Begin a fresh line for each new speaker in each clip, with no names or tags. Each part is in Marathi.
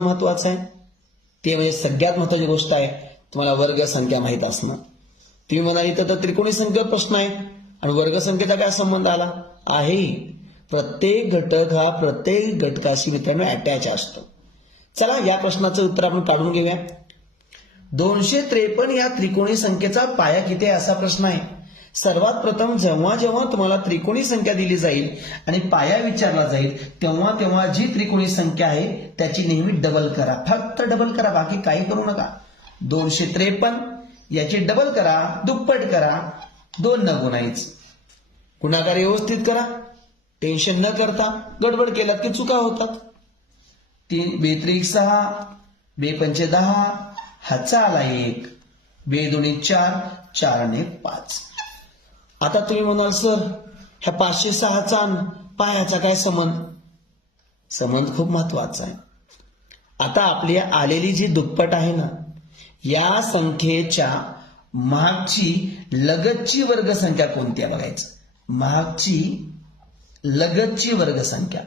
महत्वाचं आहे. ते म्हणजे सगळ्यात महत्वाची गोष्ट आहे. तुम्हाला वर्ग संख्या माहीत असणं. तुम्ही म्हणाल इथं तर त्रिकोणी संख्या प्रश्न आहे. आणि वर्ग संख्येचा काय संबंध आला? आहे. प्रत्येक घटक हा प्रत्येक घटकाशी मित्रांनो अटॅच असतो. चला या प्रश्नाचं उत्तर आपण काढून घेऊया. दोनशे त्रेपन्न या त्रिकोणी संख्येचा पाया किती आहे असा प्रश्न आहे. सर्वात प्रथम जेव्हा जेव्हा तुम्हाला त्रिकोणी संख्या दिली जाईल आणि पाया विचारला जाईल तेव्हा तेव्हा जी त्रिकोणी संख्या आहे त्याची नेहमी डबल करा. फक्त डबल करा बाकी काही करू नका. दोनशे त्रेपन्न याची डबल करा दुप्पट करा दोन न गुणाईच गुणाकार व्यवस्थित करा. टेन्शन न करता गडबड केलात की चुका होतात. तीन बेत्रिक सहा बे पंचे दहा हाचा आला एक बे दोन्ही चार चार आणि पाच. आता तुम्ही म्हणाल सर ह्या पाचशे सहाचा अन पायाचा काय संबंध? संबंध खूप महत्त्वाचा आहे. आता आपली आलेली जी दुप्पट आहे ना या संख्येच्या मागची लगतची वर्गसंख्या कोणती आहे बघायचं? मागची लगतची वर्गसंख्या.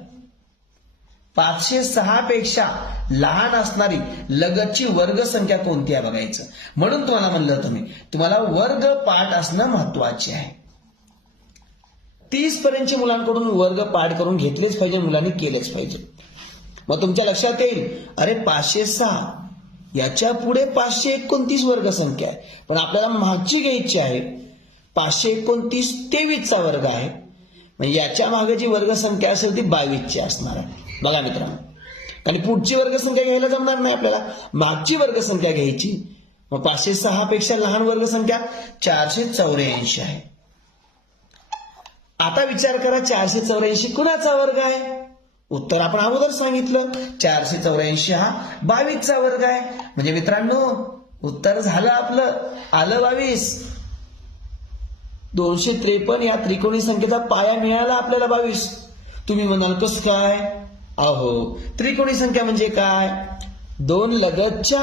पाचशे सहा पेक्षा लहान असणारी लगतची वर्गसंख्या कोणती आहे बघायचं? म्हणून तुम्हाला म्हणलं होतं मी तुम्हाला वर्ग पाठ असणं महत्त्वाचे आहे. तीस पर्यंतच्या मुलांकडून वर्ग पाठ करून घेतलेच पाहिजे मुलांनी केलेच पाहिजे. मग तुमच्या लक्षात येईल अरे पाचशे सहा याच्यापुढे पाचशे एकोणतीस वर्ग संख्या आहे. पण आपल्याला मागची घ्यायची आहे पाचशे एकोणतीस तेवीसचा वर्ग आहे. म्हणजे याच्या मागे जी वर्गसंख्या असेल ती बावीसची असणार आहे. बघा मित्रांनो आणि पुढची वर्गसंख्या घ्यायला जमणार नाही आपल्याला. मागची वर्गसंख्या घ्यायची मग पाचशे सहा पेक्षा लहान वर्गसंख्या चारशे चौऱ्याऐंशी आहे. आता विचार करा चारशे चौऱ्याऐंशी कुणाचा वर्ग आहे? उत्तर आपण अगोदर सांगितलं चारशे चौऱ्याऐंशी हा बावीसचा वर्ग आहे. म्हणजे मित्रांनो उत्तर झालं आपलं. आलं बावीस. दोनशे त्रेपन्न या त्रिकोणी संख्येचा पाया मिळाला आपल्याला बावीस. तुम्ही म्हणाल कसं काय? अहो त्रिकोणी संख्या म्हणजे काय? दोन लगतच्या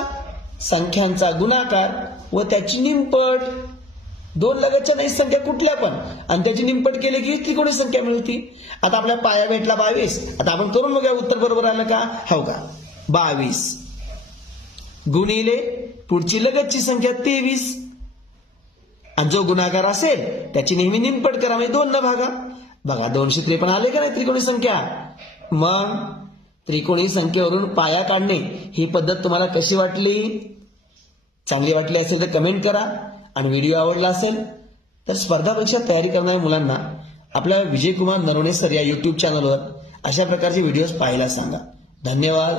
संख्यांचा गुणाकार व त्याची निमपट. दोन लगतच्या नाही संख्या कुठल्या पण. आणि त्याची निमपट केली की त्रिकोणी संख्या मिळती? आता आपल्या पाया भेटला बावीस. आता आपण करून बघूया उत्तर बरोबर आलं का? हो का? बावीस. गुणिले पुढची लगतची संख्या तेवीस. आणि जो गुणाकार असेल त्याची नेहमी निमपट करा म्हणजे दोन न भागा. बघा दोनशे त्रेपन्न आले का नाही त्रिकोणी संख्या? मग त्रिकोणी संख्येवरून पाया काढणे ही पद्धत तुम्हाला कशी वाटली? चांगली वाटली असेल तर कमेंट करा. आणि व्हिडिओ आवडला असेल तर स्पर्धा परीक्षा तयारी करणाऱ्या मुलांना आपल्या विजयकुमार नरवणे सर या युट्यूब चॅनलवर अशा प्रकारचे व्हिडिओज पाहायला सांगा. धन्यवाद.